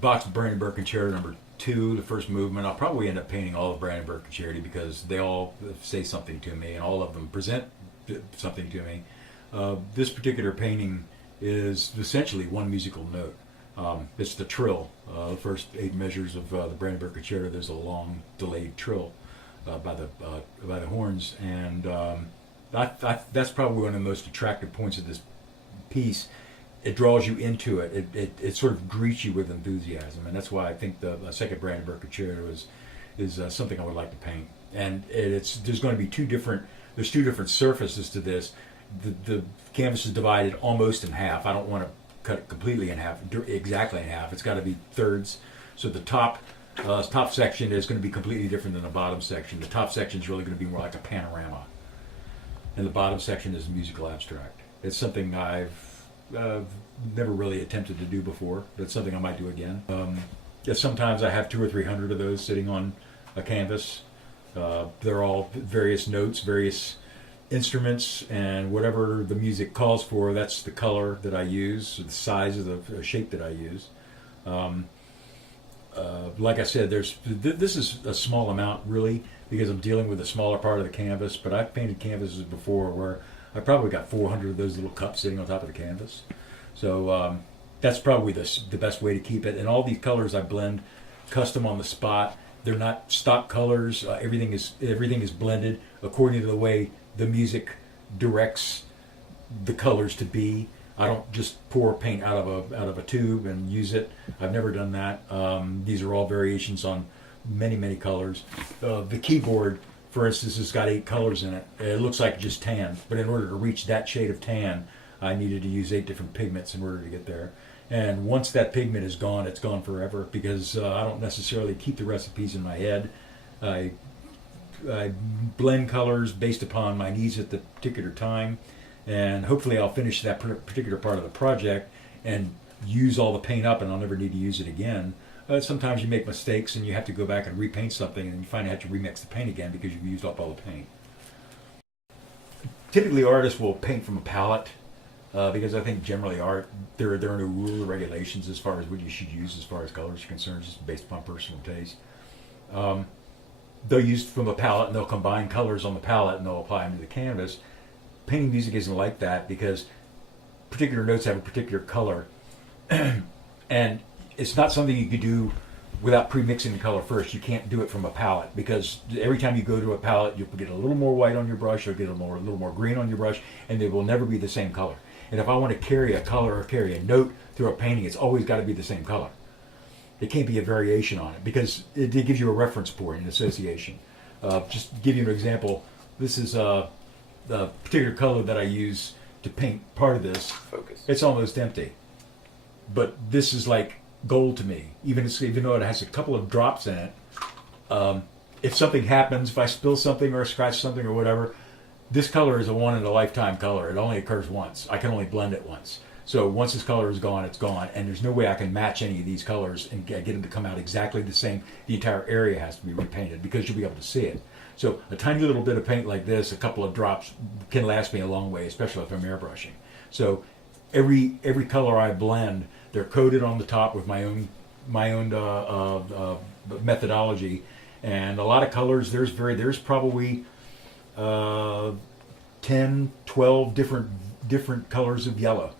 Bach's Brandenburg Concerto number 2, the first movement. I'll probably end up painting all of Brandenburg Concerti because they all say something to me and all of them present something to me. This particular painting is essentially one musical note. It's the trill. The first 8 measures of the Brandenburg Concerto, there's a long delayed trill by the horns, and that's probably one of the most attractive points of this piece. It draws you into it. It sort of greets you with enthusiasm, and that's why I think the second Brandenburg Concerto is something I would like to paint. And there's going to be two different surfaces to this. The canvas is divided almost in half. I don't want to cut it completely in half, exactly in half. It's got to be thirds. So the top section is going to be completely different than the bottom section. The top section is really going to be more like a panorama, and the bottom section is musical abstract. It's something I've never really attempted to do before, but it's something I might do again. Sometimes I have 200 or 300 of those sitting on a canvas. They're all various notes, various instruments, and whatever the music calls for, that's the color that I use, the size of the shape that I use. Like I said, this is a small amount really because I'm dealing with a smaller part of the canvas, but I've painted canvases before where I probably got 400 of those little cups sitting on top of the canvas. So that's probably the best way to keep it. And all these colors I blend custom on the spot. They're not stock colors. Everything is blended according to the way the music directs the colors to be. I don't just pour paint out of a tube and use it. I've never done that. These are all variations on many colors. The keyboard, for instance, has got 8 colors in it. It looks like just tan, but in order to reach that shade of tan, I needed to use 8 different pigments in order to get there. And once that pigment is gone, it's gone forever because I don't necessarily keep the recipes in my head. I blend colors based upon my needs at the particular time, and hopefully I'll finish that particular part of the project and use all the paint up, and I'll never need to use it again. Sometimes you make mistakes and you have to go back and repaint something, and you finally have to remix the paint again because you've used up all the paint. Typically artists will paint from a palette because I think generally art, there are no rules or regulations as far as what you should use as far as colors are concerned, just based upon personal taste. They'll use from a palette and they'll combine colors on the palette and they'll apply them to the canvas. Painting music isn't like that because particular notes have a particular color, and it's not something you could do without pre-mixing the color first. You can't do it from a palette because every time you go to a palette, you'll get a little more white on your brush, or get a little more green on your brush, and they will never be the same color. And if I want to carry a color or carry a note through a painting, it's always got to be the same color. It can't be a variation on it because it gives you a reference point, an association. Just to give you an example, this is the particular color that I use to paint part of this. Focus. It's almost empty, but this is like gold to me. Even though it has a couple of drops in it, if something happens, if I spill something or scratch something or whatever, this color is a one-in-a-lifetime color. It only occurs once. I can only blend it once. So once this color is gone, it's gone, and there's no way I can match any of these colors and get them to come out exactly the same. The entire area has to be repainted because you'll be able to see it. So a tiny little bit of paint like this, a couple of drops, can last me a long way, especially if I'm airbrushing. So every color I blend, they're coated on the top with my own methodology, and a lot of colors. There's probably 10, 12 different colors of yellow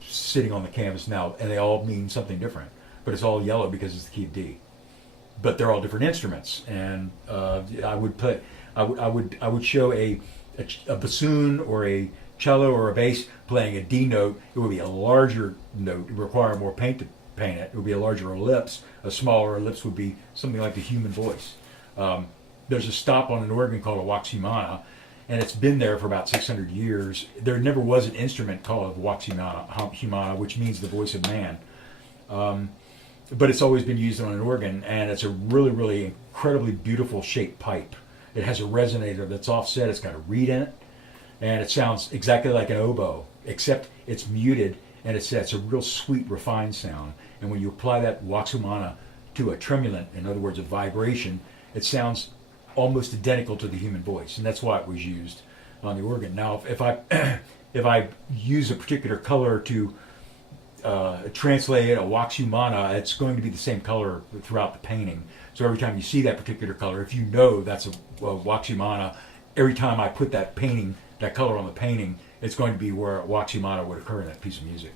sitting on the canvas now, and they all mean something different. But it's all yellow because it's the key of D. But they're all different instruments, and I would show a bassoon or a cello or a bass playing a D note. It would be a larger note. It would require more paint to paint it. It would be a larger ellipse. A smaller ellipse would be something like the human voice. There's a stop on an organ called a wax humana, and it's been there for about 600 years. There never was an instrument called a wax humana, which means the voice of man. But it's always been used on an organ, and it's a really incredibly beautiful shaped pipe. It has a resonator that's offset. It's got a reed in it, and it sounds exactly like an oboe, except it's muted, and it's a real sweet, refined sound. And when you apply that wax humana to a tremulant, in other words, a vibration, it sounds almost identical to the human voice, and that's why it was used on the organ. Now, if I use a particular color to translate a Waxumana, it's going to be the same color throughout the painting. So every time you see that particular color, if you know that's a Waxumana, every time I put that color on the painting, it's going to be where Waxumana would occur in that piece of music.